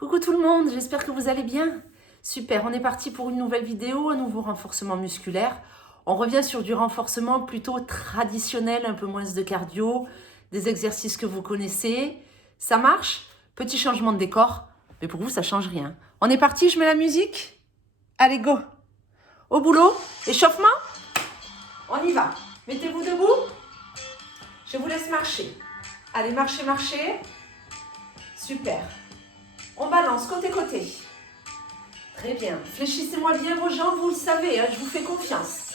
Coucou tout le monde, j'espère que vous allez bien. Super, on est parti pour une nouvelle vidéo, un nouveau renforcement musculaire. On revient sur du renforcement plutôt traditionnel, un peu moins de cardio, des exercices que vous connaissez. Ça marche? Petit changement de décor, mais pour vous ça change rien. On est parti, je mets la musique? Allez, go! Au boulot, échauffement? On y va. Mettez-vous debout. Je vous laisse marcher. Allez, marchez, marchez. Super. On balance côté-côté. Très bien. Fléchissez-moi bien vos jambes, vous le savez, hein, je vous fais confiance.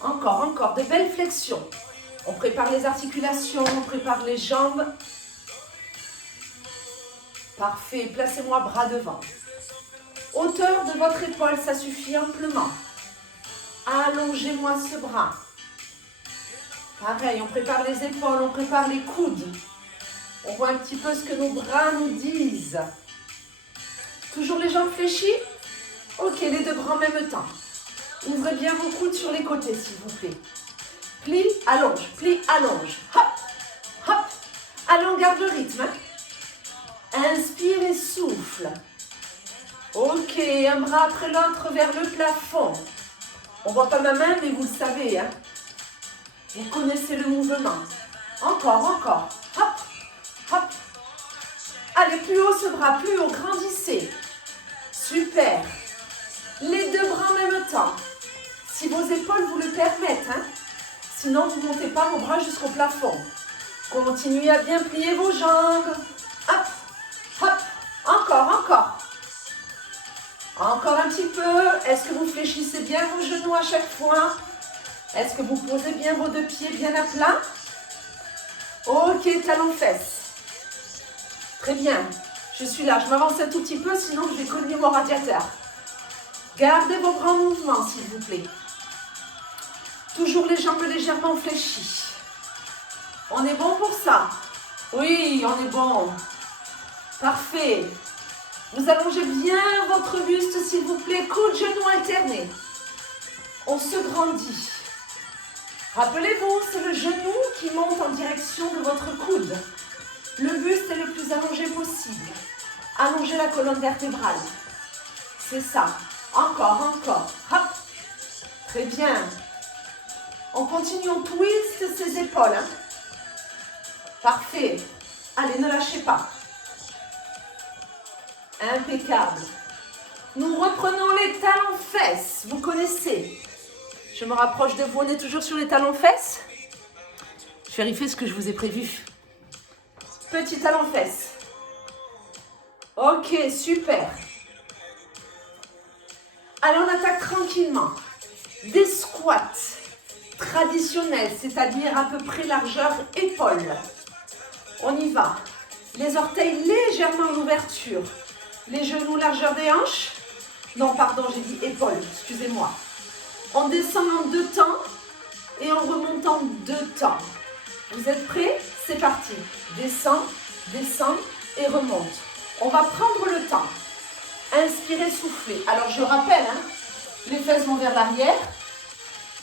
Encore, de belles flexions. On prépare les articulations, on prépare les jambes. Parfait, placez-moi bras devant. Hauteur de votre épaule, ça suffit amplement. Allongez-moi ce bras. Pareil, on prépare les épaules, on prépare les coudes. On voit un petit peu ce que nos bras nous disent. Toujours les jambes fléchies? Ok, les deux bras en même temps. Ouvrez bien vos coudes sur les côtés, s'il vous plaît. Plie, allonge. Hop, hop. Allez, on garde le rythme. Inspire et souffle. Ok, un bras après l'autre vers le plafond. On ne voit pas ma main, mais vous le savez. Hein. Vous connaissez le mouvement. Encore. Hop, hop. Allez, plus haut ce bras, plus haut, grandissez. Super. Les deux bras en même temps. Si vos épaules vous le permettent. Hein. Sinon, vous ne montez pas vos bras jusqu'au plafond. Continuez à bien plier vos jambes. Hop, hop. Encore. Encore un petit peu. Est-ce que vous fléchissez bien vos genoux à chaque fois? Est-ce que vous posez bien vos deux pieds bien à plat? Ok, talons-fesses. Très bien. Je suis là. Je m'avance un tout petit peu, sinon je vais cogner mon radiateur. Gardez vos bras en mouvement, s'il vous plaît. Toujours les jambes légèrement fléchies. On est bon pour ça? Oui, on est bon. Parfait. Vous allongez bien votre buste, s'il vous plaît. Coude, genoux alternés. On se grandit. Rappelez-vous, c'est le genou qui monte en direction de votre coude. Le buste est le plus allongé possible. Allongez la colonne vertébrale. C'est ça. Encore. Hop. Très bien. On continue, on twist ses épaules. Hein. Parfait. Allez, ne lâchez pas. Impeccable. Nous reprenons les talons-fesses. Vous connaissez. Je me rapproche de vous. On est toujours sur les talons-fesses. Je vérifie ce que je vous ai prévu. Petit talon-fesses. Ok, super. Allez, on attaque tranquillement. Des squats traditionnels, c'est-à-dire à peu près largeur épaule. On y va. Les orteils légèrement en ouverture. Les genoux largeur des hanches. Non, pardon, j'ai dit épaule, excusez-moi. On descend en 2 temps et on remonte en 2 temps. Vous êtes prêts? C'est parti. Descend et remonte. On va prendre le temps. Inspirez, soufflez. Alors je rappelle, hein, les fesses vont vers l'arrière.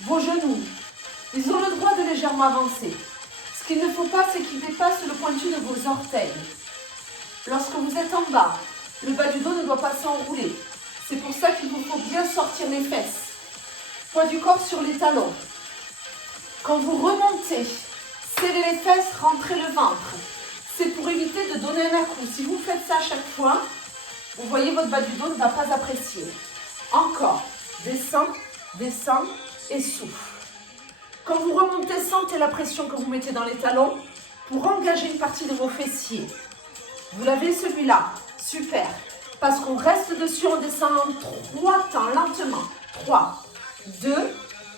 Vos genoux, ils ont le droit de légèrement avancer. Ce qu'il ne faut pas, c'est qu'ils dépassent le pointu de vos orteils. Lorsque vous êtes en bas, le bas du dos ne doit pas s'enrouler. C'est pour ça qu'il vous faut bien sortir les fesses. Poids du corps sur les talons. Quand vous remontez, serrez les fesses, rentrez le ventre. C'est pour éviter de donner un à-coup. Si vous faites ça à chaque fois, vous voyez, votre bas du dos ne va pas apprécier. Encore. Descend et souffle. Quand vous remontez, sentez la pression que vous mettez dans les talons pour engager une partie de vos fessiers. Vous l'avez celui-là. Super. Parce qu'on reste dessus, on descend en 3 temps, lentement. 3, 2,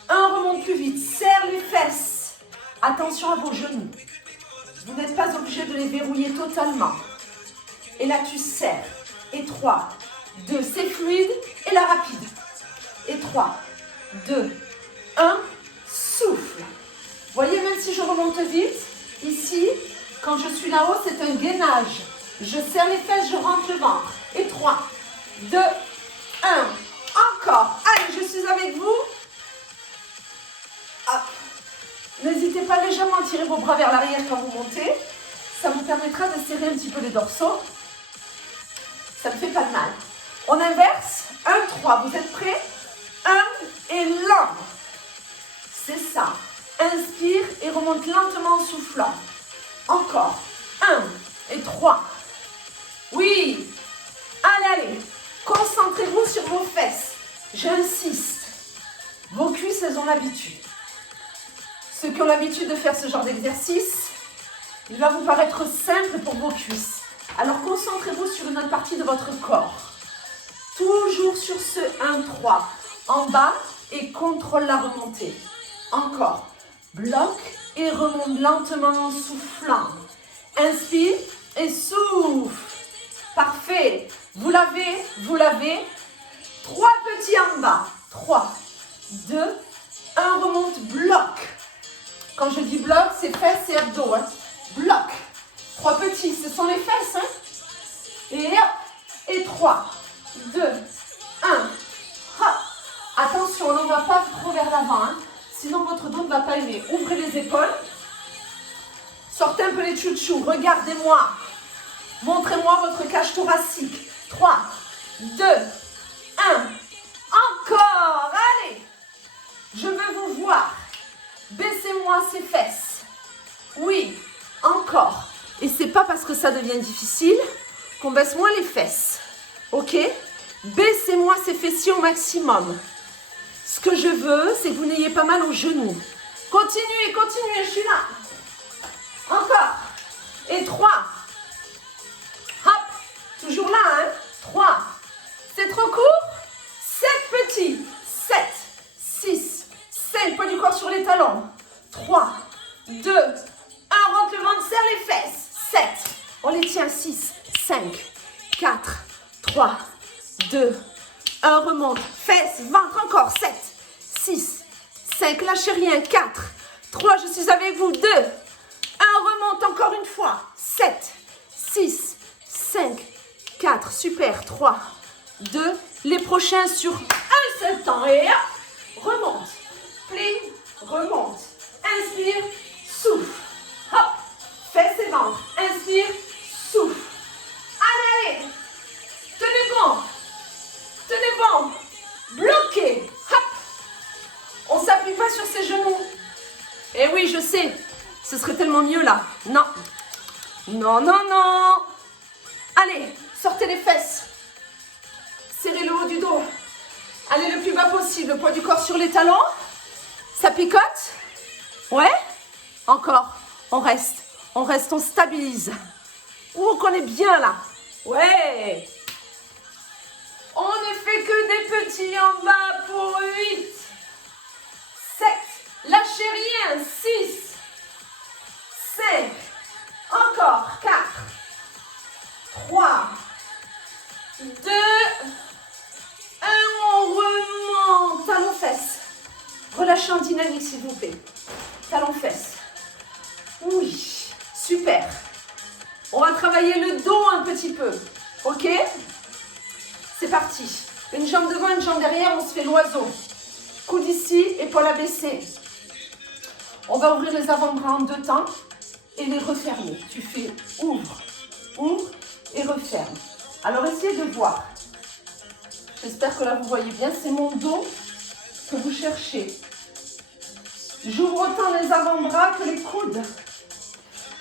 1, remonte plus vite. Serre les fesses. Attention à vos genoux. Vous n'êtes pas obligé de les verrouiller totalement. Et là, tu serres. Et 3, 2, c'est fluide. Et là, rapide. Et 3, 2, 1, souffle. Voyez, même si je remonte vite, ici, quand je suis là-haut, c'est un gainage. Je serre les fesses, je rentre le ventre. Et 3, 2, 1. Encore. Allez, je suis avec vous. Hop. N'hésitez pas légèrement à tirer vos bras vers l'arrière quand vous montez. Ça vous permettra de serrer un petit peu les dorsaux. Ça ne fait pas de mal. On inverse. 1, 3. Vous êtes prêts? 1 et long. C'est ça. Inspire et remonte lentement en soufflant. Encore. 1 et 3. Oui. Allez, allez. Concentrez-vous sur vos fesses. J'insiste. Vos cuisses, elles ont l'habitude. Ceux qui ont l'habitude de faire ce genre d'exercice, il va vous paraître simple pour vos cuisses. Alors concentrez-vous sur une autre partie de votre corps. Toujours sur ce 1-3. En bas et contrôle la remontée. Encore. Bloque et remonte lentement en soufflant. Inspire et souffle. Parfait. Vous l'avez, vous l'avez. 3 petits en bas. 3, 2, 1, remonte, bloque. Quand je dis bloc, c'est fesses et abdos. Hein. Bloc. 3 petits, ce sont les fesses. Hein. Et hop. Et 3, 2, 1. Hop. Attention, on ne va pas trop vers l'avant. Hein. Sinon, votre dos ne va pas aimer. Ouvrez les épaules. Sortez un peu les chouchous. Regardez-moi. Montrez-moi votre cage thoracique. 3, 2, 1. Encore. Allez. Je veux vous voir. Baissez-moi ces fesses. Oui, encore. Et c'est pas parce que ça devient difficile qu'on baisse moins les fesses. Ok? Baissez-moi ces fessiers au maximum. Ce que je veux, c'est que vous n'ayez pas mal aux genoux. Continuez, continuez, je suis là. Encore. Et 3. Hop. Toujours là, hein? 3. C'est trop court? 7 petits. 7, 6, 5. Poids du corps sur les talons. 3, 2, 1. Rentre le ventre, serre les fesses. 7. On les tient. 6, 5, 4, 3, 2, 1. Remonte. Fesses, ventre, encore. 7, 6, 5. Lâchez rien. 4, 3. Je suis avec vous. 2. 1. Remonte encore une fois. 7, 6, 5, 4. Super. 3, 2. Les prochains sur un seul temps. Et hop. Remonte. Plie. Remonte. Inspire. Souffle. Hop. Fesses et ventre. Inspire. Souffle. Allez, allez. Tenez bon. Tenez bon. Bloquez. Hop. On ne s'appuie pas sur ses genoux. Eh oui, je sais. Ce serait tellement mieux là. Non. Non, non, non. Allez, sortez les fesses. Serrez le haut du dos. Allez le plus bas possible. Le poids du corps sur les talons. Ça picote? Ouais? Encore. On reste, on stabilise. Ouh, on connaît bien là. Ouais. On ne fait que des petits en bas pour 8. 7. Lâchez rien. 6. 5. Encore. 4. 3. 2. 1. On remonte. Talons fesses. Relâchez en dynamique s'il vous plaît. Talons fesses. Oui. Super. On va travailler le dos un petit peu. Ok? C'est parti. Une jambe devant, une jambe derrière. On se fait l'oiseau. Coude ici, épaule abaissée. On va ouvrir les avant-bras en 2 temps et les refermer. Tu fais ouvre, ouvre et referme. Alors essayez de voir. J'espère que là vous voyez bien. C'est mon dos que vous cherchez. J'ouvre autant les avant-bras que les coudes.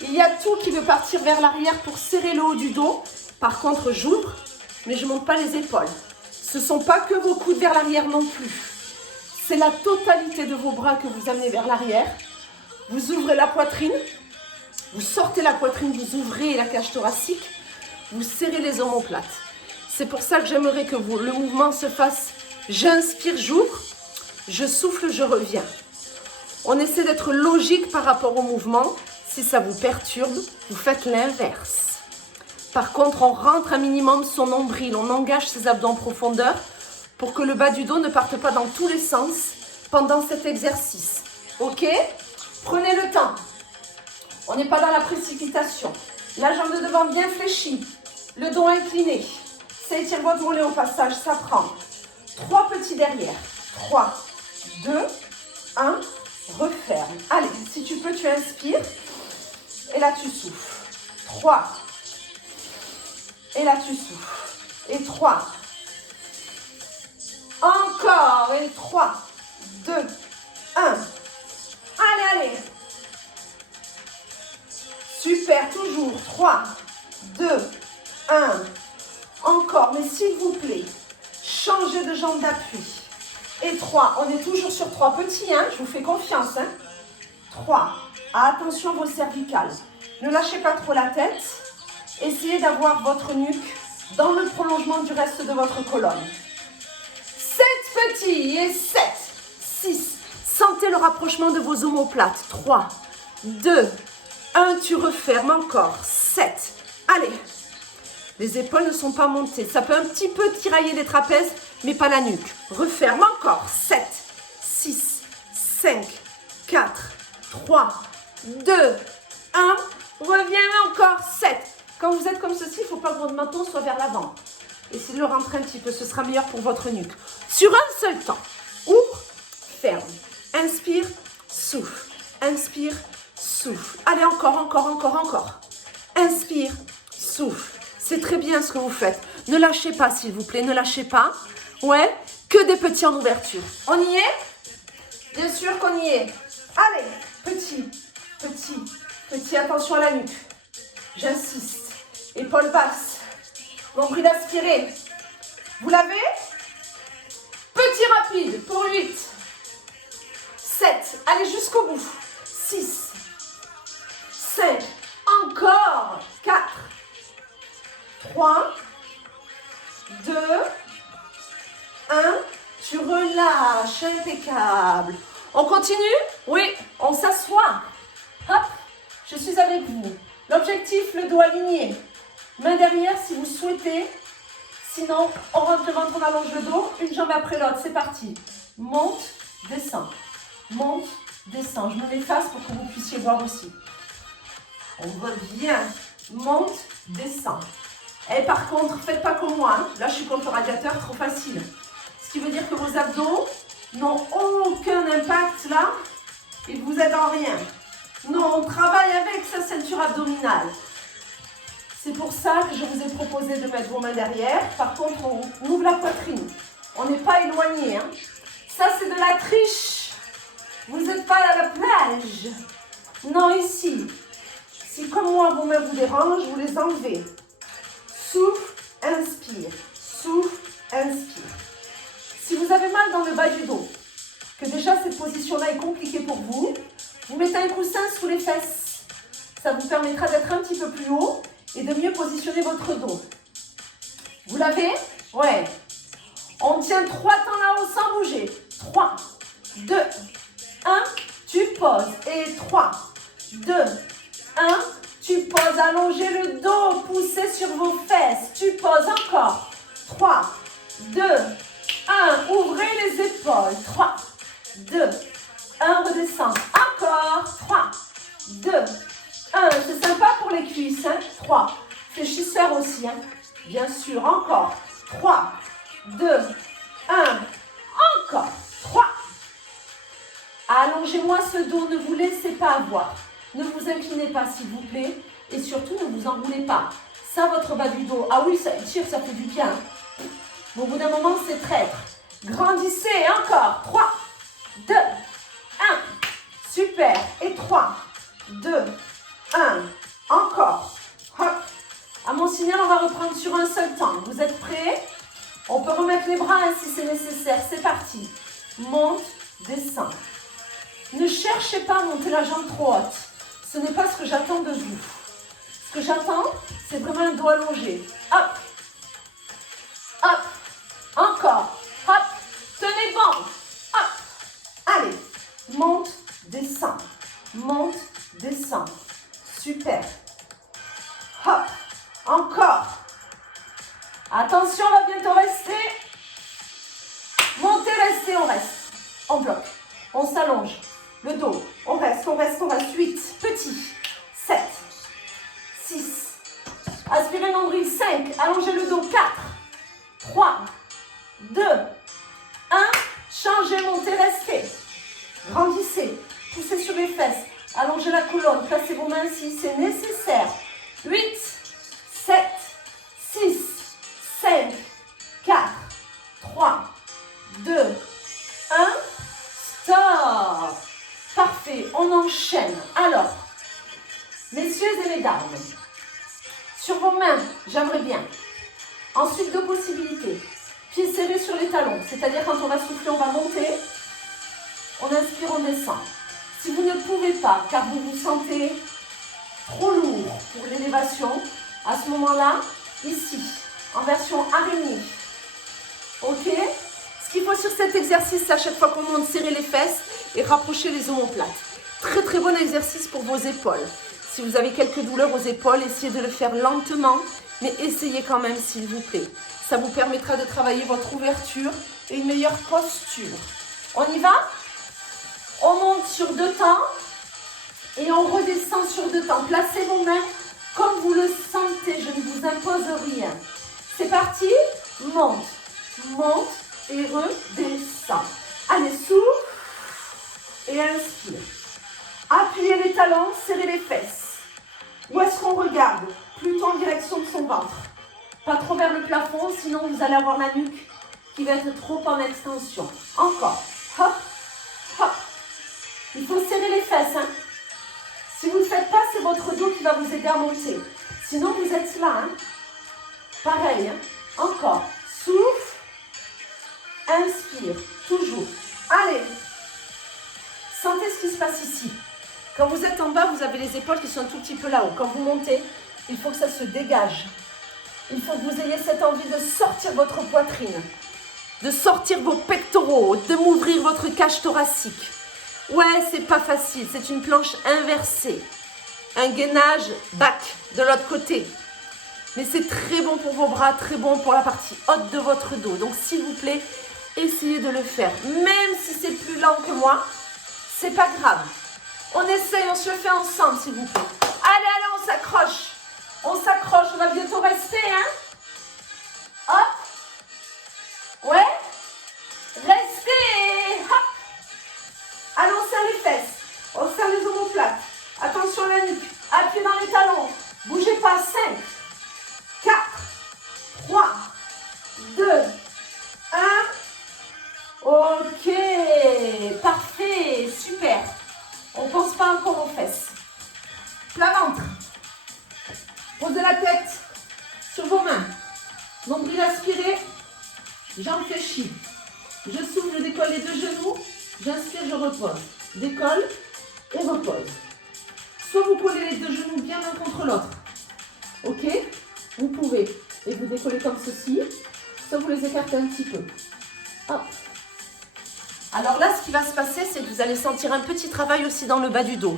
Il y a tout qui veut partir vers l'arrière pour serrer le haut du dos. Par contre, j'ouvre, mais je ne monte pas les épaules. Ce ne sont pas que vos coudes vers l'arrière non plus. C'est la totalité de vos bras que vous amenez vers l'arrière. Vous ouvrez la poitrine. Vous sortez la poitrine, vous ouvrez la cage thoracique. Vous serrez les omoplates. C'est pour ça que j'aimerais que le mouvement se fasse. J'inspire, j'ouvre. Je souffle, je reviens. On essaie d'être logique par rapport au mouvement. Si ça vous perturbe, vous faites l'inverse. Par contre, on rentre un minimum son nombril. On engage ses abdos en profondeur pour que le bas du dos ne parte pas dans tous les sens pendant cet exercice. Ok? Prenez le temps. On n'est pas dans la précipitation. La jambe de devant bien fléchie. Le dos incliné. Ça étire votre mollet au passage. Ça prend. 3 petits derrière. 3, 2, 1. Referme. Allez, si tu peux, tu inspires. Et là, tu souffles. 3. Et là, tu souffles. et 3. Encore, et 3, 2, 1. Allez, allez. Super, toujours. 3, 2, 1. Encore, mais s'il vous plaît, changez de jambe d'appui. Et 3, on est toujours sur 3 petits, hein, je vous fais confiance. Hein. 3, attention à vos cervicales. Ne lâchez pas trop la tête. Essayez d'avoir votre nuque dans le prolongement du reste de votre colonne. 7 petits et 7, 6. Sentez le rapprochement de vos omoplates. 3, 2, 1. Tu refermes encore. 7. Allez. Les épaules ne sont pas montées. Ça peut un petit peu tirailler les trapèzes, mais pas la nuque. Referme encore. 7, 6, 5, 4, 3, 2, 1. Reviens encore. 7. Quand vous êtes comme ceci, il ne faut pas que votre menton soit vers l'avant. Essayez de le rentrer un petit peu, ce sera meilleur pour votre nuque. Sur un seul temps. Ouvre, ferme. Inspire, souffle. Inspire, souffle. Allez, encore, encore, encore, encore. Inspire, souffle. C'est très bien ce que vous faites. Ne lâchez pas, s'il vous plaît, ne lâchez pas. Ouais, que des petits en ouverture. On y est? Bien sûr qu'on y est. Allez, petit, petit, petit, attention à la nuque. J'insiste. Épaules basses. Nombril aspiré. Vous l'avez? Petit rapide pour 8. 7. Allez jusqu'au bout. 6. 5. Encore. 4. 3. 2. 1. Tu relâches. Impeccable. On continue? Oui. On s'assoit. Hop. Je suis avec vous. L'objectif, le dos aligné. Main derrière si vous souhaitez. Sinon, on rentre le ventre, on allonge le dos. Une jambe après l'autre. C'est parti. Monte, descend. Monte, descend. Je me mets face pour que vous puissiez voir aussi. On revient. Monte, descend. Et par contre, faites pas comme moi. Hein. Là, je suis contre le radiateur, trop facile. Ce qui veut dire que vos abdos n'ont aucun impact là. Et vous aident en rien. Non, on travaille avec sa ceinture abdominale. C'est pour ça que je vous ai proposé de mettre vos mains derrière. Par contre, on ouvre la poitrine. On n'est pas éloigné. Hein. Ça, c'est de la triche. Vous n'êtes pas à la plage. Non, ici. Si comme moi, vos mains vous dérangent, vous les enlevez. Souffle, inspire. Souffle, inspire. Si vous avez mal dans le bas du dos, que déjà cette position-là est compliquée pour vous, vous mettez un coussin sous les fesses. Ça vous permettra d'être un petit peu plus haut et de mieux positionner votre dos. Vous l'avez? Ouais. On tient 3 temps là-haut sans bouger. 3, 2, 1. Tu poses. Et 3, 2, 1. Tu poses. Allongez le dos. Poussez sur vos fesses. Tu poses encore. 3, 2, 1. Ouvrez les épaules. 3, 2, 1. Redescends. Encore. 3, 2, 1. C'est sympa pour les cuisses. Hein. 3. Fléchisseur aussi. Hein. Bien sûr. Encore. 3, 2, 1. Encore. 3. Allongez-moi ce dos. Ne vous laissez pas avoir. Ne vous inclinez pas, s'il vous plaît. Et surtout, ne vous enroulez pas. Ça, votre bas du dos. Ah oui, ça tire, ça fait du bien. Mais au bout d'un moment, c'est traître. Grandissez. Encore. 3, 2, 1. Super. Et 3, 2, 1. Encore. Hop. À mon signal, on va reprendre sur un seul temps. Vous êtes prêts? On peut remettre les bras hein, si c'est nécessaire. C'est parti. Monte, descend. Ne cherchez pas à monter la jambe trop haute. Ce n'est pas ce que j'attends de vous. Ce que j'attends, c'est vraiment un dos allongé. Hop. Hop. Encore. Hop. Tenez bon. Hop. Allez. Monte, descend. Monte, descend. Super. Hop. Encore. Attention, on va bientôt rester. Montez, restez, on reste. On bloque. On s'allonge. Le dos. On reste, on reste, on reste. 8. Petit. 7. 6. Aspirez le nombril. 5. Allongez le dos. 4. 3. 2. 1. Changez, montez, restez. Grandissez. Poussez sur les fesses. Allongez la colonne. Placez vos mains si c'est nécessaire. 8. 7. 6. 5. d'armes. Sur vos mains, j'aimerais bien. Ensuite, deux possibilités. Pieds serrés sur les talons, c'est-à-dire quand on va souffler, on va monter. On inspire, on descend. Si vous ne pouvez pas, car vous vous sentez trop lourd pour l'élévation, à ce moment-là, ici, en version araignée. Ok? Ce qu'il faut sur cet exercice, c'est à chaque fois qu'on monte, serrer les fesses et rapprocher les omoplates. Très très bon exercice pour vos épaules. Si vous avez quelques douleurs aux épaules, essayez de le faire lentement, mais essayez quand même s'il vous plaît. Ça vous permettra de travailler votre ouverture et une meilleure posture. On y va? On monte sur 2 temps et on redescend sur 2 temps. Placez vos mains comme vous le sentez, je ne vous impose rien. C'est parti, monte, monte et redescend. Allez, souffle et inspire. Appuyez les talons, serrez les fesses. Où est-ce qu'on regarde? Plutôt en direction de son ventre. Pas trop vers le plafond, sinon vous allez avoir la nuque qui va être trop en extension. Encore. Hop, hop. Il faut serrer les fesses. Hein. Si vous ne le faites pas, c'est votre dos qui va vous aider à monter. Sinon, vous êtes là. Hein. Pareil. Hein. Encore. Souffle. Inspire. Toujours. Allez. Sentez ce qui se passe ici. Quand vous êtes en bas, vous avez les épaules qui sont un tout petit peu là-haut. Quand vous montez, il faut que ça se dégage. Il faut que vous ayez cette envie de sortir votre poitrine, de sortir vos pectoraux, de m'ouvrir votre cage thoracique. Ouais, c'est pas facile, c'est une planche inversée. Un gainage back de l'autre côté. Mais c'est très bon pour vos bras, très bon pour la partie haute de votre dos. Donc s'il vous plaît, essayez de le faire. Même si c'est plus lent que moi, c'est pas grave. On essaye, on se le fait ensemble, s'il vous plaît. Allez, allez, on s'accroche. On s'accroche, on va bientôt rester, hein. Hop. Ouais. Restez. Hop. Allez, on serre les fesses. On serre les omoplates. Attention à la nuque. Appuyez dans les talons. Bougez pas. 5, 4, 3, 2, 1. Ok. Parfait. Super. On ne pense pas encore aux fesses. Plat ventre. Posez la tête sur vos mains. Nombril aspiré. Jambes fléchies. Je souffle, je décolle les 2 genoux. J'inspire, je repose. Décolle et repose. Soit vous collez les 2 genoux bien l'un contre l'autre. Ok? Vous pouvez. Et vous décollez comme ceci. Soit vous les écartez un petit peu. Hop. Alors là, ce qui va se passer, c'est que vous allez sentir un petit travail aussi dans le bas du dos.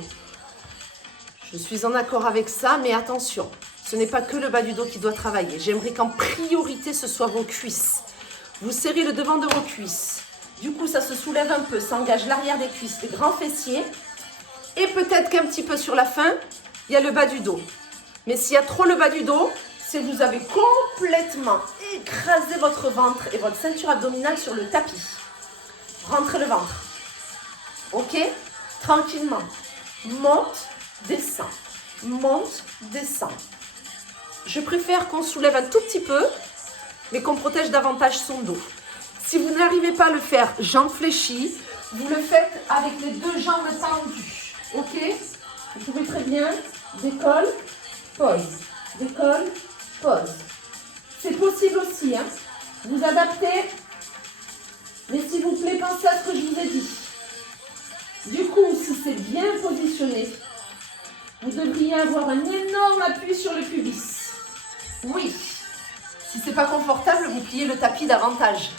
Je suis en accord avec ça, mais attention, ce n'est pas que le bas du dos qui doit travailler. J'aimerais qu'en priorité, ce soit vos cuisses. Vous serrez le devant de vos cuisses. Du coup, ça se soulève un peu, ça engage l'arrière des cuisses, les grands fessiers. Et peut-être qu'un petit peu sur la fin, il y a le bas du dos. Mais s'il y a trop le bas du dos, c'est que vous avez complètement écrasé votre ventre et votre ceinture abdominale sur le tapis. Rentrez le ventre. Ok? Tranquillement. Monte, descend. Monte, descend. Je préfère qu'on soulève un tout petit peu, mais qu'on protège davantage son dos. Si vous n'arrivez pas à le faire jambes fléchies, vous le faites avec les 2 jambes tendues. Ok? Vous pouvez très bien. Décolle, pose. Décolle, pose. C'est possible aussi. Hein? Vous adaptez. Mais s'il vous plaît, pensez à ce que je vous ai dit. Du coup, si c'est bien positionné, vous devriez avoir un énorme appui sur le pubis. Oui. Si ce n'est pas confortable, vous pliez le tapis davantage.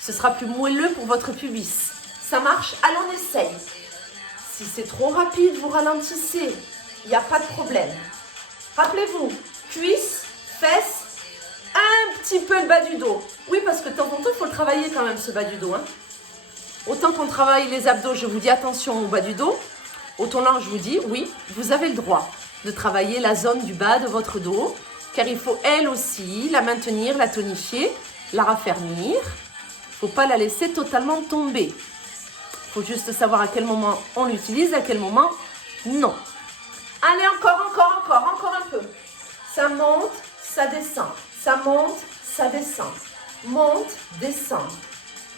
Ce sera plus moelleux pour votre pubis. Ça marche? Allez, on essaye. Si c'est trop rapide, vous ralentissez. Il n'y a pas de problème. Rappelez-vous, cuisses, fesses, un petit peu le bas du dos. Oui, parce que de temps en temps, il faut le travailler quand même, ce bas du dos. Hein. Autant qu'on travaille les abdos, je vous dis attention au bas du dos. Autant là, je vous dis, oui, vous avez le droit de travailler la zone du bas de votre dos, car il faut elle aussi la maintenir, la tonifier, la raffermir. Il ne faut pas la laisser totalement tomber. Il faut juste savoir à quel moment on l'utilise, à quel moment non. Allez, encore un peu. Ça monte, ça descend. Ça monte, ça descend. Monte, descend.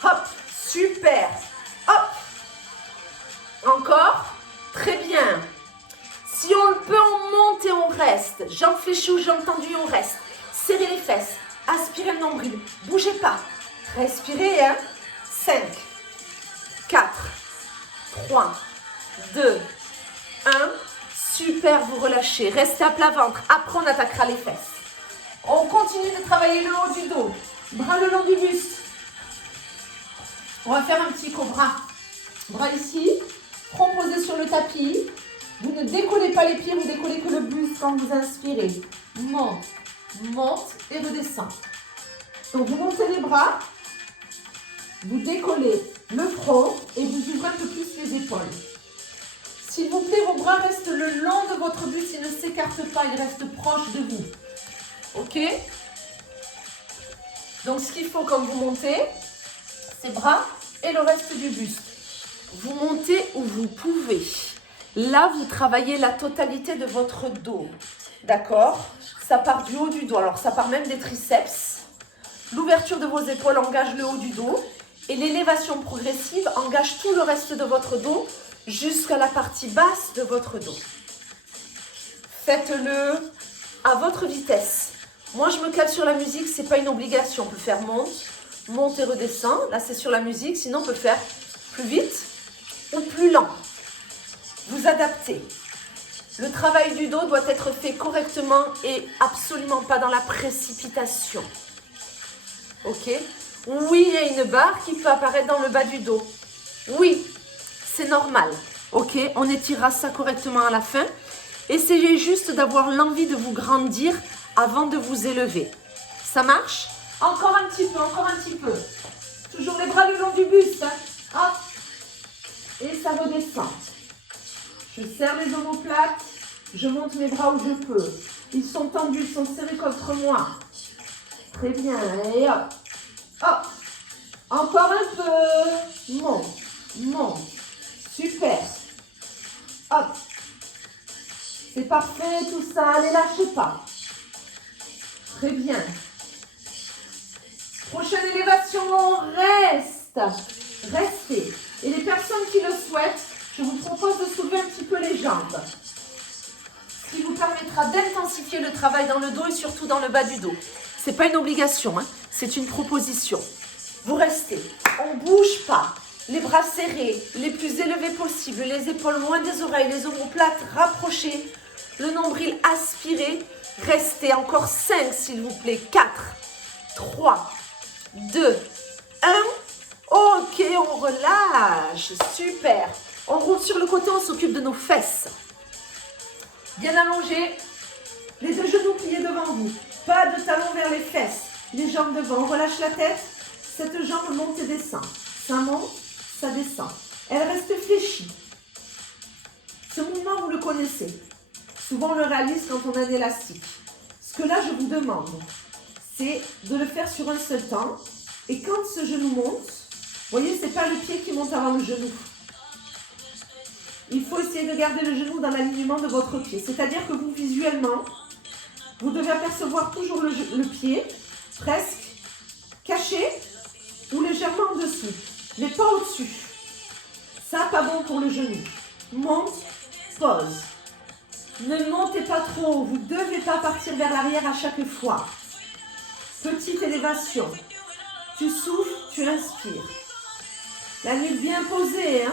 Hop, super. Hop. Encore. Très bien. Si on le peut, on monte et on reste. Jambes fléchies ou jambes tendues, on reste. Serrez les fesses. Aspirez le nombril. Bougez pas. Respirez, hein. 5, 4, 3, 2, 1. Super, vous relâchez. Restez à plat ventre. Après, on attaquera les fesses. On continue de travailler le haut du dos. Bras le long du buste. On va faire un petit cobra. Bras ici. Front posé sur le tapis. Vous ne décollez pas les pieds, vous décollez que le buste quand vous inspirez. Monte, monte et redescend. Donc vous montez les bras, vous décollez le front et vous ouvrez un peu plus les épaules. S'il vous plaît, vos bras restent le long de votre buste, ils ne s'écartent pas, ils restent proches de vous. Ok? Donc ce qu'il faut quand vous montez, c'est bras et le reste du buste. Vous montez où vous pouvez. Là, vous travaillez la totalité de votre dos. D'accord? Ça part du haut du dos. Alors, ça part même des triceps. L'ouverture de vos épaules engage le haut du dos. Et l'élévation progressive engage tout le reste de votre dos jusqu'à la partie basse de votre dos. Faites-le à votre vitesse. Moi, je me cale sur la musique. Ce n'est pas une obligation. On peut faire monte, monte et redescend. Là, c'est sur la musique. Sinon, on peut faire plus vite ou plus lent. Vous adaptez. Le travail du dos doit être fait correctement et absolument pas dans la précipitation. Ok? Oui, il y a une barre qui peut apparaître dans le bas du dos. Oui, c'est normal. Ok? On étirera ça correctement à la fin. Essayez juste d'avoir l'envie de vous grandir avant de vous élever. Ça marche? Encore un petit peu, encore un petit peu. Toujours les bras le long du buste. Hein? Hop. Et ça redescend. Je serre les omoplates, je monte mes bras où je peux. Ils sont tendus, ils sont serrés contre moi. Très bien, et hop, hop. Encore un peu. Monte, monte. Super. Hop. C'est parfait tout ça, ne lâchez pas. Très bien. Prochaine élévation, on reste. Restez. Et les personnes qui le souhaitent, je vous propose de soulever un petit peu les jambes. Ce qui vous permettra d'intensifier le travail dans le dos et surtout dans le bas du dos. Ce n'est pas une obligation, hein, c'est une proposition. Vous restez, on ne bouge pas. Les bras serrés, les plus élevés possibles, les épaules loin des oreilles, les omoplates rapprochées, le nombril aspiré. Restez encore 5 s'il vous plaît. 4, 3, 2, 1. Ok, on relâche. Super. On roule sur le côté, on s'occupe de nos fesses. Bien allongé. Les deux genoux pliés devant vous. Pas de talons vers les fesses. Les jambes devant. On relâche la tête. Cette jambe monte et descend. Ça monte, ça descend. Elle reste fléchie. Ce mouvement, vous le connaissez. Souvent, on le réalise quand on a un élastique. Ce que là, je vous demande, c'est de le faire sur un seul temps. Et quand ce genou monte, vous voyez, ce n'est pas le pied qui monte avant le genou. Il faut essayer de garder le genou dans l'alignement de votre pied. C'est-à-dire que vous, visuellement, vous devez apercevoir toujours le pied, presque, caché ou légèrement en dessous, mais pas au-dessus. Ça, pas bon pour le genou. Monte, pose. Ne montez pas trop, vous ne devez pas partir vers l'arrière à chaque fois. Petite élévation. Tu souffles, tu inspires. La nuque bien posée, hein.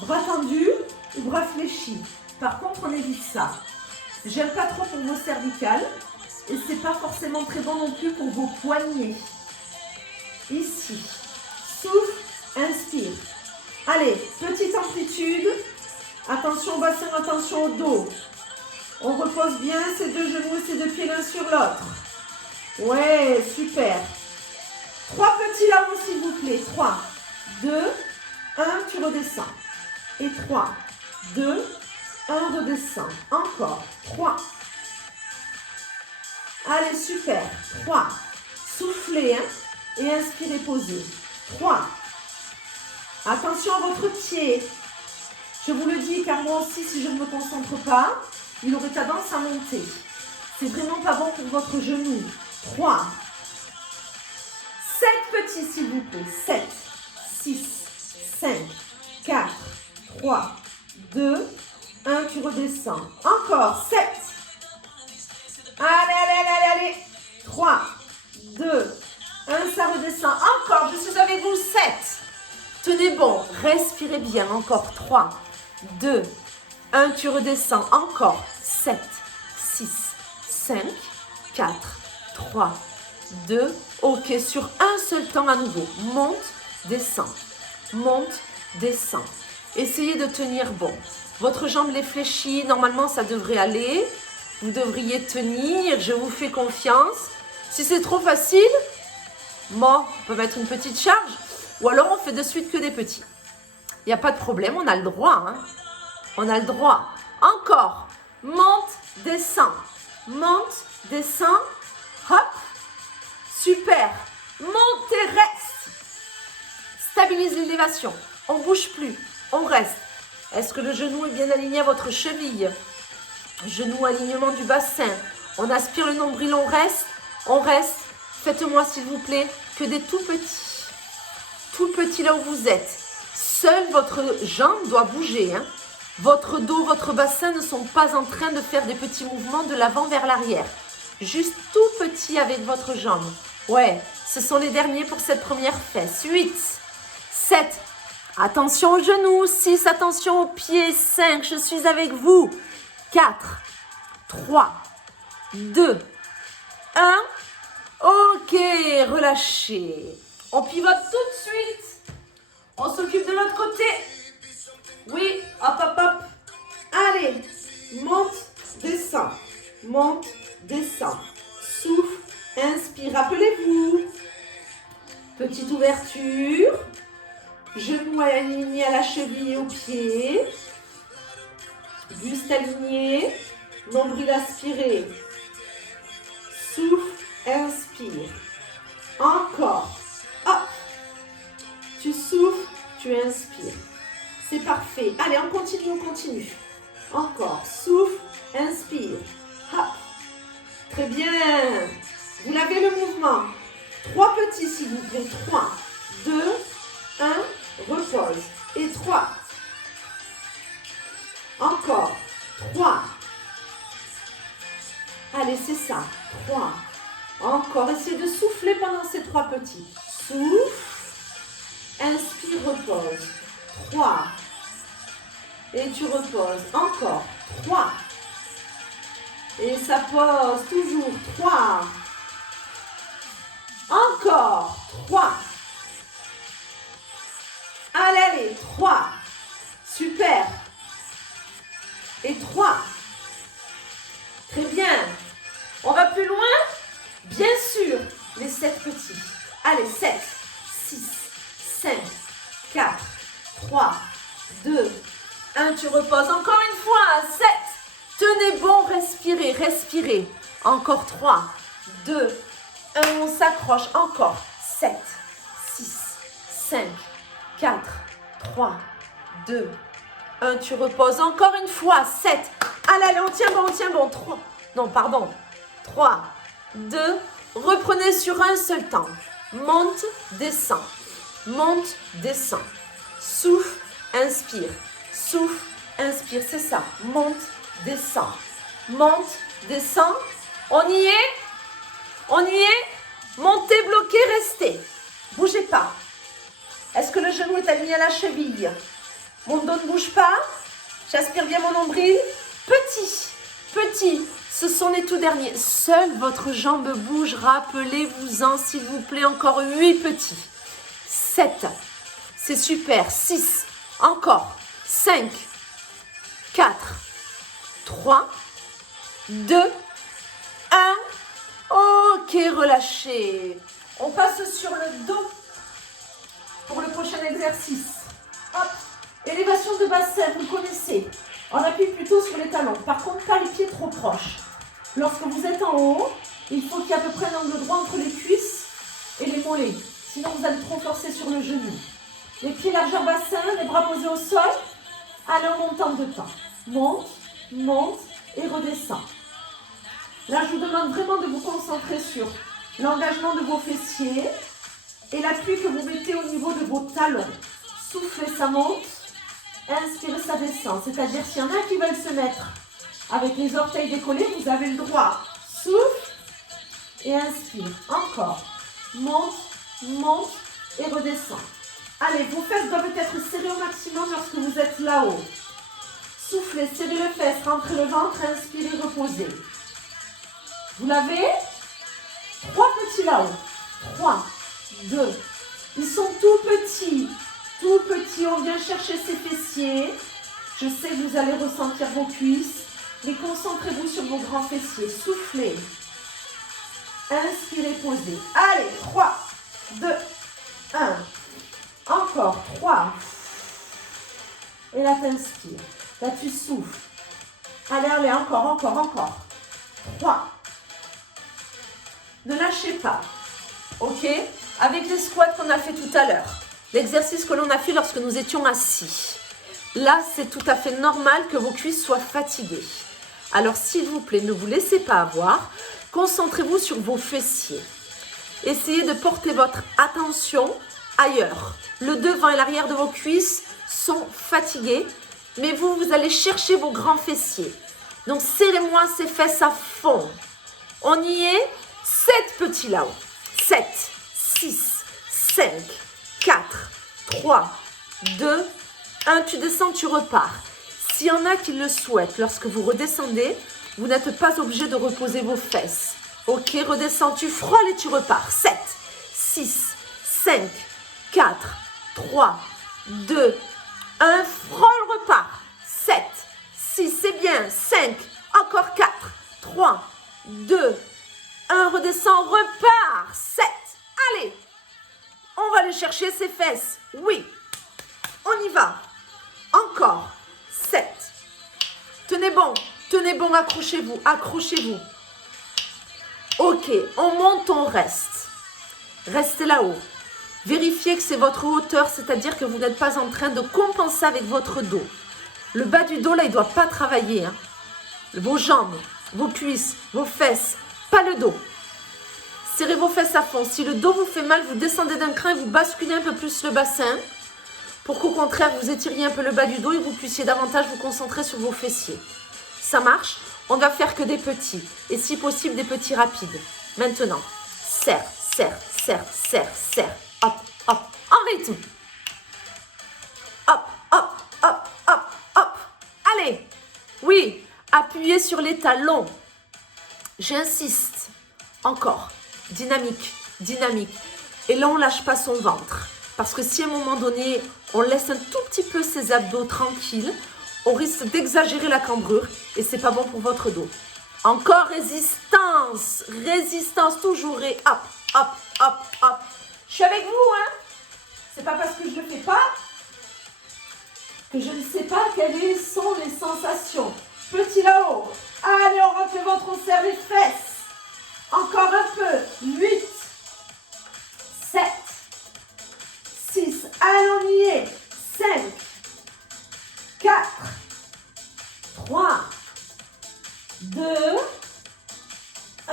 Bras tendus ou bras fléchis. Par contre, on évite ça. J'aime pas trop pour vos cervicales et c'est pas forcément très bon non plus pour vos poignets. Ici, souffle, inspire. Allez, petite amplitude. Attention au bassin, attention au dos. On repose bien ces deux genoux et ces deux pieds l'un sur l'autre. Ouais, super. 3 petits là-haut s'il vous plaît. 3, 2, 1, tu redescends. Et 3, 2, 1, redescends. Encore. 3. Allez, super. 3. Soufflez, hein, et inspirez, posez. 3. Attention à votre pied. Je vous le dis car moi aussi, si je ne me concentre pas, il aurait tendance à monter. C'est vraiment pas bon pour votre genou. 3. 7 petits s'il vous plaît. 7, 6, 5, 4, 3, 2, 1, tu redescends. Encore, 7. Allez. 3, 2, 1, ça redescend. Encore, je suis avec vous, 7. Tenez bon, respirez bien. Encore, 3, 2, 1, tu redescends. Encore, 7, 6, 5, 4, 3, 2. Ok, sur un seul temps à nouveau. Monte, descend. Monte, descend. Essayez de tenir bon. Votre jambe les fléchit. Normalement, ça devrait aller. Vous devriez tenir. Je vous fais confiance. Si c'est trop facile, bon, on peut mettre une petite charge. Ou alors, on fait de suite que des petits. Il n'y a pas de problème. On a le droit. Hein. On a le droit. Encore. Monte, descend. Monte, descend. Hop. Super. Monte et reste. Stabilise l'élévation. On ne bouge plus. On reste. Est-ce que le genou est bien aligné à votre cheville? Genou, alignement du bassin. On aspire le nombril, on reste. On reste. Faites-moi, s'il vous plaît, que des tout petits. Tout petits là où vous êtes. Seule votre jambe doit bouger. Hein. Votre dos, votre bassin ne sont pas en train de faire des petits mouvements de l'avant vers l'arrière. Juste tout petit avec votre jambe. Ouais, ce sont les derniers pour cette première fesse. 8, 7, attention aux genoux. 6, attention aux pieds. 5, je suis avec vous. 4, 3, 2, 1. Ok, relâchez. On pivote tout de suite. On s'occupe de l'autre côté. Oui, hop. Allez, monte, descend. Monte, descend. Souffle, inspire. Rappelez-vous. Petite ouverture. Genou aligné à la cheville et au pied. Buste aligné. Nombril aspiré. Souffle, inspire. Encore. Hop. Tu souffles, tu inspires. C'est parfait. Allez, on continue. Encore. Souffle, inspire. Hop. Très bien. Vous lavez le mouvement. 3 petits, s'il vous plaît. 3, 2, 1. Repose. Et 3. Encore. 3. Allez, c'est ça. 3. Encore. Essayez de souffler pendant ces 3 petits. Souffle. Inspire, repose. 3. Et tu reposes. Encore. 3. Et ça pose. Toujours. 3. Encore. 3. Allez. 3. Super. Et 3. Très bien. On va plus loin? Bien sûr. Les 7 petits. Allez, 7, 6, 5, 4, 3, 2, 1. Tu reposes. Encore une fois. 7. Tenez bon. Respirez. Encore 3, 2, 1. On s'accroche. Encore. 7, 6, 5, 4, 3, 2, 1. Tu reposes. Encore une fois. 7. Allez, on tient bon. 3. Non, pardon. 3, 2. Reprenez sur un seul temps. Monte, descend. Monte, descend. Souffle, inspire. Souffle, inspire. C'est ça. Monte, descend. Monte, descend. On y est? Montez, bloquez, restez. Bougez pas. Est-ce que le genou est aligné à la cheville? Mon dos ne bouge pas. J'aspire bien mon nombril. Petit. Ce sont les tout derniers. Seule votre jambe bouge. Rappelez-vous-en, s'il vous plaît. Encore 8 petits. 7. C'est super. 6. Encore. 5. 4. 3. 2. 1. Ok, relâchez. On passe sur le dos pour le prochain exercice. Hop. Élévation de bassin, vous connaissez. On appuie plutôt sur les talons. Par contre, pas les pieds trop proches. Lorsque vous êtes en haut, il faut qu'il y ait à peu près un angle droit entre les cuisses et les mollets. Sinon, vous allez trop forcer sur le genou. Les pieds largeur bassin, les bras posés au sol. Allez, on monte en 2 temps. Monte et redescend. Là, je vous demande vraiment de vous concentrer sur l'engagement de vos fessiers et l'appui que vous mettez au niveau de vos talons. Soufflez, ça monte. Inspirez, ça descend. C'est-à-dire, s'il y en a qui veulent se mettre avec les orteils décollés, vous avez le droit. Souffle et inspire. Encore. Monte, monte et redescend. Allez, vos fesses doivent être serrées au maximum lorsque vous êtes là-haut. Soufflez, serrez les fesses, rentrez le ventre, inspirez, reposez. Vous l'avez? 3 petits là-haut. 3, 2. Ils sont tout petits. Tout petits. On vient chercher ses fessiers. Je sais que vous allez ressentir vos cuisses. Mais concentrez-vous sur vos grands fessiers. Soufflez. Inspirez, posez. Allez, 3, 2, 1. Encore, 3. Et là, t'inspires. Là, tu souffles. Allez, allez, encore, encore, encore. 3. Ne lâchez pas. Ok? Avec les squats qu'on a fait tout à l'heure. L'exercice que l'on a fait lorsque nous étions assis. Là, c'est tout à fait normal que vos cuisses soient fatiguées. Alors, s'il vous plaît, ne vous laissez pas avoir. Concentrez-vous sur vos fessiers. Essayez de porter votre attention ailleurs. Le devant et l'arrière de vos cuisses sont fatigués, mais vous allez chercher vos grands fessiers. Donc, serrez-moi ces fesses à fond. On y est. 7 petits là-haut. 7, 6, 5, 4, 3, 2, 1. Tu descends, tu repars. S'il y en a qui le souhaitent, lorsque vous redescendez, vous n'êtes pas obligé de reposer vos fesses. Ok, redescends, tu frôles et tu repars. 7, 6, 5, 4, 3, 2, 1. Frôle, repart. 7, 6, c'est bien. 5, encore 4, 3, 2, 1. Redescends, repart. 7. Allez, on va aller chercher ses fesses. Oui, on y va. Encore. 7. Tenez bon, accrochez-vous, accrochez-vous. Ok, on monte, on reste. Restez là-haut. Vérifiez que c'est votre hauteur, c'est-à-dire que vous n'êtes pas en train de compenser avec votre dos. Le bas du dos, là, il ne doit pas travailler. Hein. Vos jambes, vos cuisses, vos fesses, pas le dos. Serrez vos fesses à fond. Si le dos vous fait mal, vous descendez d'un cran et vous basculez un peu plus le bassin pour qu'au contraire, vous étiriez un peu le bas du dos et vous puissiez davantage vous concentrer sur vos fessiers. Ça marche? On ne va faire que des petits et si possible des petits rapides. Maintenant, serre, serre, serre, serre, serre. Hop, hop, en rythme. Hop, hop, hop, hop, hop. Allez. Oui, appuyez sur les talons. J'insiste. Encore. Dynamique, dynamique. Et là, on ne lâche pas son ventre. Parce que si à un moment donné, on laisse un tout petit peu ses abdos tranquilles, on risque d'exagérer la cambrure et c'est pas bon pour votre dos. Encore résistance, résistance, toujours et hop, hop, hop, hop. Je suis avec vous, hein. C'est pas parce que je le fais pas que je ne sais pas quelles sont les sensations. Petit là-haut. Allez, on rentre le ventre, on serre les fesses. Encore un peu. 8, 7, 6. Allez, on y est. 5, 4, 3, 2, 1.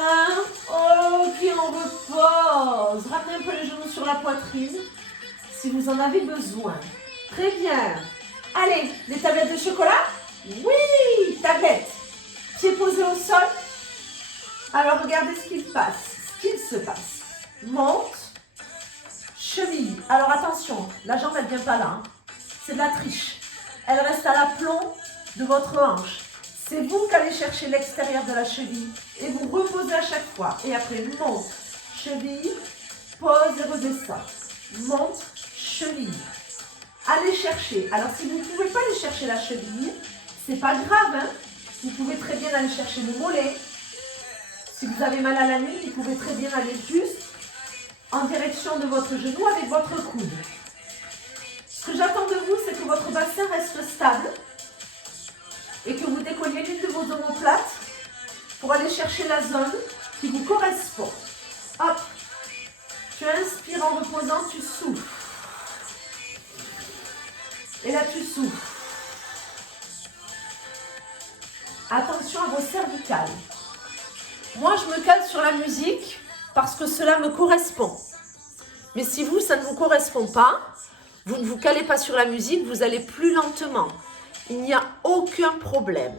Ok, on repose. Ramenez un peu les genoux sur la poitrine si vous en avez besoin. Très bien. Allez, les tablettes de chocolat? Oui, tablettes. Pieds posés au sol. Alors, regardez ce qu'il se passe. Monte, cheville. Alors, attention, la jambe, elle ne vient pas là. Hein. C'est de la triche. Elle reste à l'aplomb de votre hanche. C'est vous qui allez chercher l'extérieur de la cheville et vous reposez à chaque fois. Et après, monte, cheville, pose et redescend. Monte, cheville. Allez chercher. Alors, si vous ne pouvez pas aller chercher la cheville, c'est pas grave. Hein. Vous pouvez très bien aller chercher le mollet. Si vous avez mal à la nuque, vous pouvez très bien aller juste en direction de votre genou avec votre coude. Ce que j'attends de vous, c'est que votre bassin reste stable et que vous décolliez l'une de vos omoplates pour aller chercher la zone qui vous correspond. Hop, tu inspires en reposant, tu souffles. Et là, tu souffles. Attention à vos cervicales. Moi, je me cale sur la musique parce que cela me correspond. Mais si vous, ça ne vous correspond pas, Vous ne vous calez pas sur la musique, vous allez plus lentement. Il n'y a aucun problème.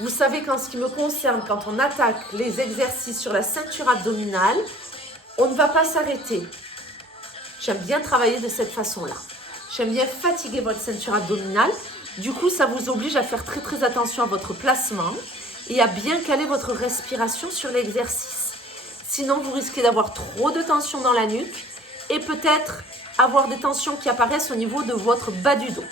Vous savez qu'en ce qui me concerne, quand on attaque les exercices sur la ceinture abdominale, on ne va pas s'arrêter. J'aime bien travailler de cette façon-là. J'aime bien fatiguer votre ceinture abdominale. Du coup, ça vous oblige à faire très très attention à votre placement et à bien caler votre respiration sur l'exercice. Sinon, vous risquez d'avoir trop de tension dans la nuque et peut-être avoir des tensions qui apparaissent au niveau de votre bas du dos.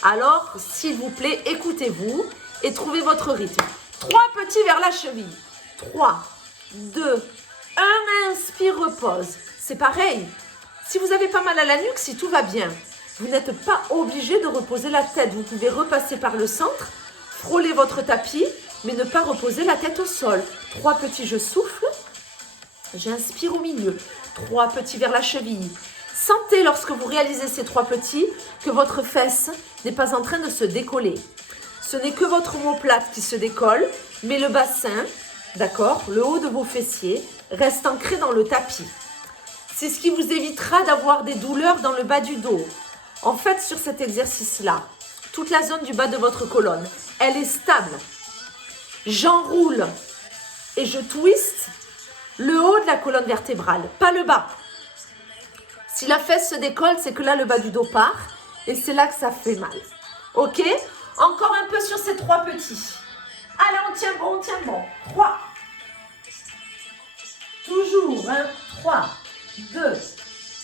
Alors, s'il vous plaît, écoutez-vous et trouvez votre rythme. 3 petits vers la cheville. 3, 2, 1, inspire, repose. C'est pareil. Si vous avez pas mal à la nuque, si tout va bien, vous n'êtes pas obligé de reposer la tête. Vous pouvez repasser par le centre, frôler votre tapis, mais ne pas reposer la tête au sol. 3 petits, je souffle. J'inspire au milieu. 3 petits vers la cheville. Sentez lorsque vous réalisez ces 3 petits que votre fesse n'est pas en train de se décoller. Ce n'est que votre omoplate qui se décolle, mais le bassin, d'accord, le haut de vos fessiers, reste ancré dans le tapis. C'est ce qui vous évitera d'avoir des douleurs dans le bas du dos. En fait, sur cet exercice-là, toute la zone du bas de votre colonne, elle est stable. J'enroule et je twiste le haut de la colonne vertébrale, pas le bas. Si la fesse se décolle, c'est que là, le bas du dos part et c'est là que ça fait mal. Ok? Encore un peu sur ces 3 petits. Allez, on tient bon, on tient bon. 3. Toujours, hein? 3, 2,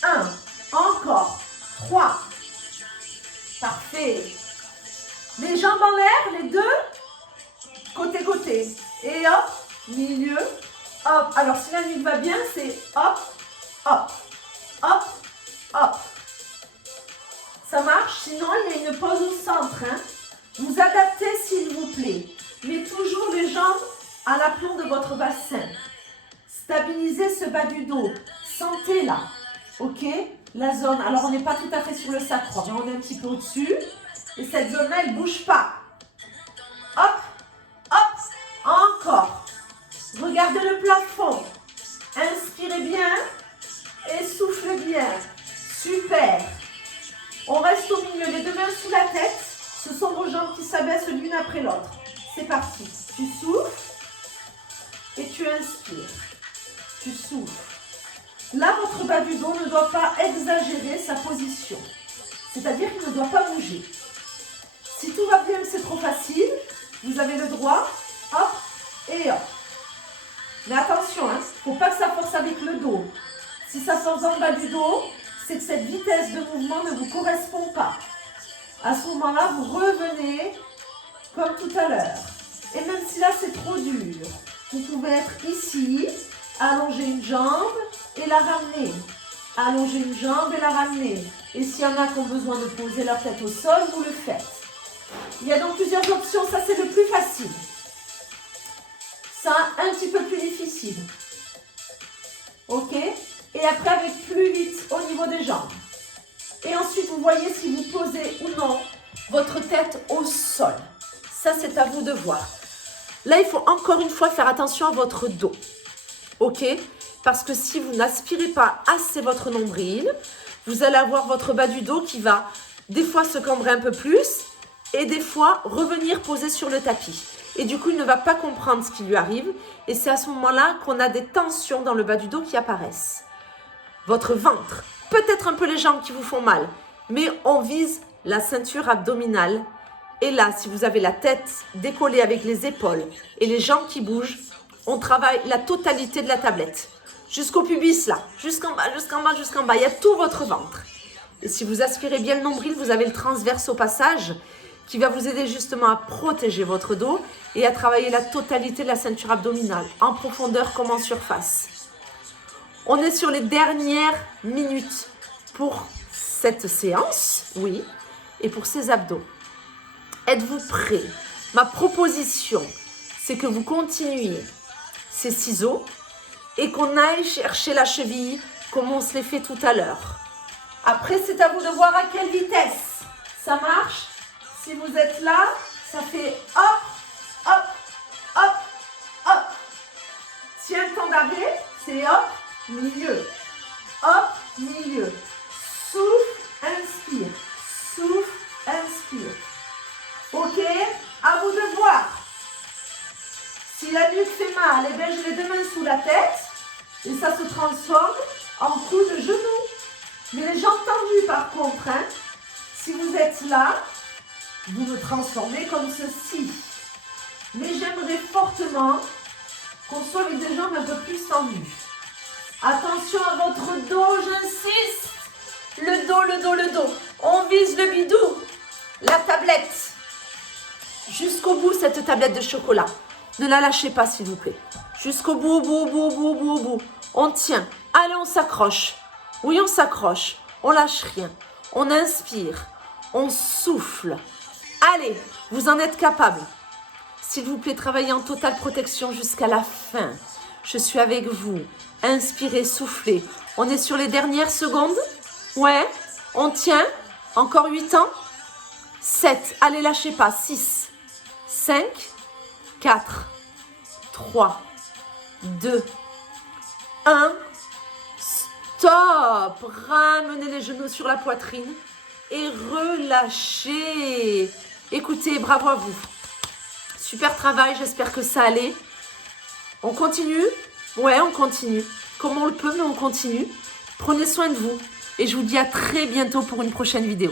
1. Encore. 3. Parfait. Les jambes en l'air, les deux. Côté. Et hop, milieu. Hop. Alors, si la nuque va bien, c'est hop, hop, hop, hop. Ça marche? Sinon, il y a une pause au centre. Hein? Vous adaptez, s'il vous plaît. Mais toujours les jambes à l'aplomb de votre bassin. Stabilisez ce bas du dos. Sentez là. Ok? La zone. Alors, on n'est pas tout à fait sur le sacrum, mais on est un petit peu au-dessus. Et cette zone-là, elle ne bouge pas. Hop, hop, encore. Regardez le plafond. Inspirez bien et soufflez bien. Super. On reste au milieu, les 2 mains sous la tête. Ce sont vos jambes qui s'abaissent l'une après l'autre. C'est parti. Tu souffles et tu inspires. Tu souffles. Là, votre bas du dos ne doit pas exagérer sa position. C'est-à-dire qu'il ne doit pas bouger. Si tout va bien, c'est trop facile, vous avez le droit, hop et hop. Mais attention, il ne faut pas que ça force avec le dos. Si ça force en bas du dos, c'est que cette vitesse de mouvement ne vous correspond pas. À ce moment-là, vous revenez comme tout à l'heure. Et même si là, c'est trop dur, vous pouvez être ici, allonger une jambe et la ramener. Allonger une jambe et la ramener. Et s'il y en a qui ont besoin de poser leur tête au sol, vous le faites. Il y a donc plusieurs options, ça c'est le plus facile. Ça, un petit peu plus difficile. Ok? Et après, avec plus vite au niveau des jambes. Et ensuite, vous voyez si vous posez ou non votre tête au sol. Ça, c'est à vous de voir. Là, il faut encore une fois faire attention à votre dos. Ok? Parce que si vous n'aspirez pas assez votre nombril, vous allez avoir votre bas du dos qui va des fois se cambrer un peu plus et des fois revenir poser sur le tapis. Et du coup, il ne va pas comprendre ce qui lui arrive. Et c'est à ce moment-là qu'on a des tensions dans le bas du dos qui apparaissent. Votre ventre, peut-être un peu les jambes qui vous font mal, mais on vise la ceinture abdominale. Et là, si vous avez la tête décollée avec les épaules et les jambes qui bougent, on travaille la totalité de la tablette. Jusqu'au pubis là, jusqu'en bas, jusqu'en bas, jusqu'en bas. Il y a tout votre ventre. Et si vous aspirez bien le nombril, vous avez le transverse au passage qui va vous aider justement à protéger votre dos et à travailler la totalité de la ceinture abdominale, en profondeur comme en surface. On est sur les dernières minutes pour cette séance, oui, et pour ces abdos. Êtes-vous prêts? Ma proposition, c'est que vous continuiez ces ciseaux et qu'on aille chercher la cheville comme on se l'est fait tout à l'heure. Après, c'est à vous de voir à quelle vitesse ça marche. Si vous êtes là, ça fait hop, hop, hop, hop. Si un temps d'arrêt, c'est hop, milieu. Hop, milieu. Souffle, inspire. Souffle, inspire. Ok, à vous de voir. Si la nuque fait mal, eh bien, j'ai les deux mains sous la tête et ça se transforme en coup de genou. Mais les jambes tendues par contre, hein, si vous êtes là, vous me transformez comme ceci. Mais j'aimerais fortement qu'on soit avec des jambes un peu plus tendues. Attention à votre dos, j'insiste. Le dos, le dos, le dos. On vise le bidou. La tablette. Jusqu'au bout, cette tablette de chocolat. Ne la lâchez pas, s'il vous plaît. Jusqu'au bout, bout. On tient. Allez, on s'accroche. Oui, on s'accroche. On lâche rien. On inspire. On souffle. Allez, vous en êtes capable. S'il vous plaît, travaillez en totale protection jusqu'à la fin. Je suis avec vous. Inspirez, soufflez. On est sur les dernières secondes. Ouais, on tient. Encore 8 ans. 7. Allez, lâchez pas. 6, 5, 4, 3, 2, 1. Stop. Ramenez les genoux sur la poitrine et relâchez. Écoutez, bravo à vous. Super travail, j'espère que ça allait. On continue? Ouais, on continue. Comme on le peut, mais on continue. Prenez soin de vous. Et je vous dis à très bientôt pour une prochaine vidéo.